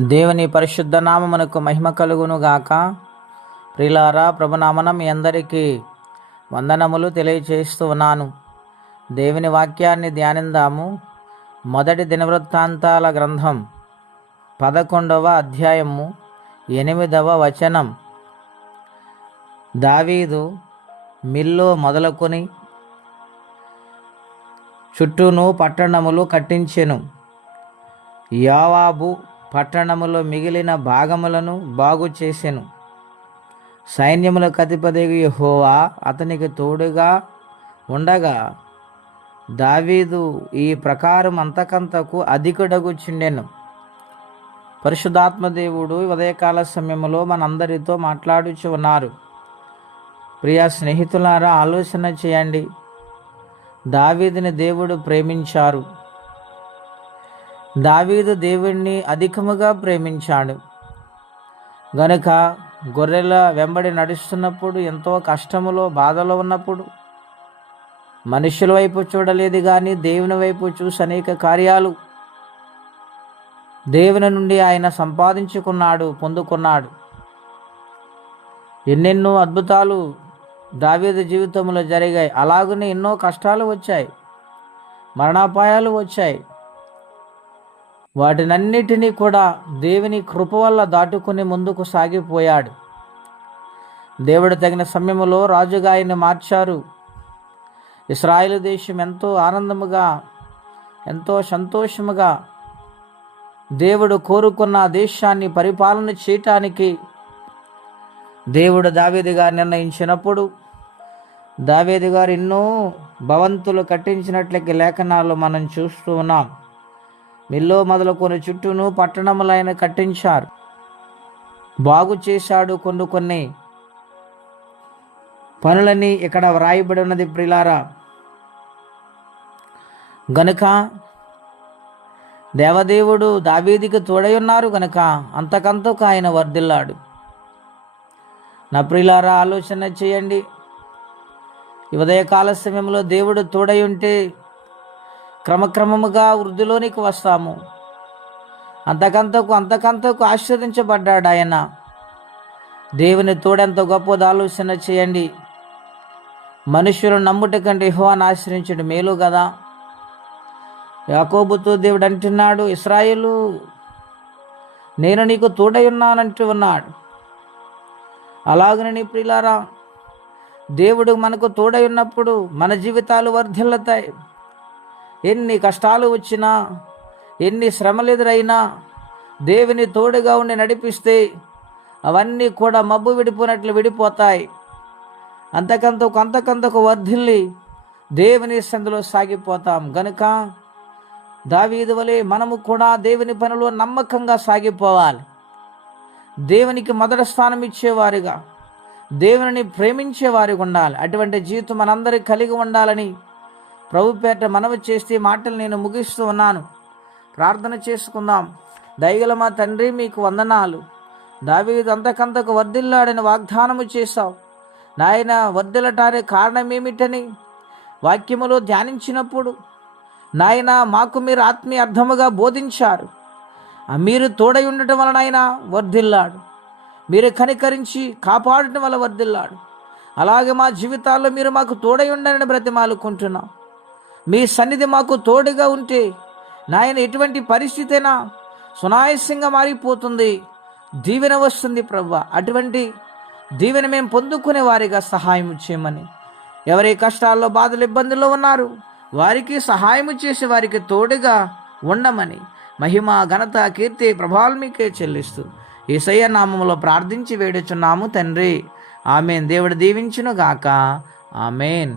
దేవుని పరిశుద్ధ నామమునకు మహిమ కలుగును గాక ప్రిలారా ప్రభునామన మీ అందరికీ వందనములు తెలియచేస్తూ ఉన్నాను. దేవుని వాక్యాన్ని ధ్యానిందాము. మొదటి దినవృత్తాంతాల గ్రంథం పదకొండవ అధ్యాయము ఎనిమిదవ వచనం. దావీదు మిల్లు మొదలుకొని చుట్టూను పట్టణములు కట్టించెను. యావాబు పట్టణములో మిగిలిన భాగములను బాగు చేసెను. సైన్యములకు అధిపతి యహోవా అతనికి తోడుగా ఉండగా దావీదు ఈ ప్రకారం అంతకంతకు అధికుడగుచుండెను. పరిశుధాత్మదేవుడు ఉదయకాల సమయంలో మనందరితో మాట్లాడుచు ఉన్నారు. ప్రియ స్నేహితులారా ఆలోచన చేయండి. దావీదుని దేవుడు ప్రేమించారు. దావీదు దేవుణ్ణి అధికముగా ప్రేమించాడు. గనుక గొర్రెల వెంబడి నడుస్తున్నప్పుడు ఎంతో కష్టములో బాధలో ఉన్నప్పుడు మనుషుల వైపు చూడలేదు కానీ దేవుని వైపు చూసి అనేక కార్యాలు దేవుని నుండి ఆయన సంపాదించుకున్నాడు పొందుకున్నాడు. ఎన్నెన్నో అద్భుతాలు దావీదు జీవితంలో జరిగాయి. అలాగనే ఎన్నో కష్టాలు వచ్చాయి. మరణాపాయాలు వచ్చాయి. వాటినన్నిటినీ కూడా దేవుని కృప వల్ల దాటుకుని ముందుకు సాగిపోయాడు. దేవుడు తగిన సమయంలో రాజుగా ఆయన్ని మార్చారు. ఇస్రాయేల్ దేశం ఎంతో ఆనందముగా ఎంతో సంతోషముగా దేవుడు కోరుకున్న దేశాన్ని పరిపాలన చేయటానికి దేవుడు దావేదిగా నిర్ణయించినప్పుడు దావేది గారు ఎన్నో భవంతులు కట్టించినట్లకి లేఖనాలు మనం చూస్తూ ఉన్నాం. మిల్లో మొదలుకొని చుట్టూను పట్టణములైన కట్టించారు. బాగు చేశాడు కొన్ని కొన్ని. పనులన్నీ ఇక్కడ వ్రాయబడి ఉన్నది ప్రిలారా. గనుక దేవదేవుడు దావీదికి తోడై ఉన్నారు గనుక అంతకంతకు ఆయన వర్ధిల్లాడు. నా ప్రిలారా ఆలోచన చేయండి. ఈ ఉదయకాల సమయంలో దేవుడు తోడై ఉంటే క్రమక్రమముగా వృద్ధిలోనికి వస్తాము. అంతకంతకు అంతకంతకు ఆశీర్వదించబడ్డాడు ఆయన. దేవుని తోడెంత గొప్పది ఆలోచన చేయండి. మనుషులు నమ్ముట కంటే యెహోవాను ఆశ్రయించడు మేలు కదా. యాకోబుతో దేవుడు అంటున్నాడు ఇస్రాయేలు నేను నీకు తోడై ఉన్నానంటూ ఉన్నాడు. అలాగనే నీ ప్రియులారా దేవుడు మనకు తోడై ఉన్నప్పుడు మన జీవితాలు వర్ధిల్లుతాయి. ఎన్ని కష్టాలు వచ్చినా ఎన్ని శ్రమలు ఎదురైనా దేవుని తోడుగా ఉండి నడిపిస్తే అవన్నీ కూడా మబ్బు విడిపోయినట్లు విడిపోతాయి. అంతకంతకు అంతకంతకు వర్ధిల్లి దేవుని సందులో సాగిపోతాం. గనుక దావీదు వలె మనము కూడా దేవుని పనిలో నమ్మకంగా సాగిపోవాలి. దేవునికి మొదటి స్థానం ఇచ్చేవారుగా దేవుని ప్రేమించేవారిగా ఉండాలి. అటువంటి జీవితం మనందరికి కలిగి ఉండాలని ప్రభుపేట మనవి చేస్తే మాటలు నేను ముగిస్తూ ఉన్నాను. ప్రార్థన చేసుకుందాం. దయగల మా తండ్రి మీకు వందనాలు. దావీదు అంతకంతకు వర్ధిల్లాడని వాగ్దానము చేశావు. నాయన వర్ధిల్లటానికి కారణం ఏమిటని వాక్యములో ధ్యానించినప్పుడు నాయన మాకు మీరు ఆత్మీయ అర్థముగా బోధించారు. మీరు తోడై ఉండటం వలన ఆయన వర్ధిల్లాడు. మీరు కనికరించి కాపాడటం వల్ల వర్ధిల్లాడు. అలాగే మా జీవితాల్లో మీరు మాకు తోడై ఉండాలని బ్రతిమాలుకుంటున్నాం. మీ సన్నిధి మాకు తోడుగా ఉంటే నాయన ఎటువంటి పరిస్థితైనా సునాయసంగా మారిపోతుంది. దీవెన వస్తుంది ప్రభు. అటువంటి దీవెన మేము పొందుకునే వారిగా సహాయం చేయమని. ఎవరి కష్టాల్లో బాధలు ఇబ్బందుల్లో ఉన్నారు వారికి సహాయం చేసి వారికి తోడుగా ఉండమని. మహిమ ఘనత కీర్తి ప్రభావాలు మీకే చెల్లిస్తూ ఈసయ్య నామంలో ప్రార్థించి వేడుచున్నాము తండ్రి. ఆమెన్. దేవుడు దీవించునుగాక. ఆమెన్.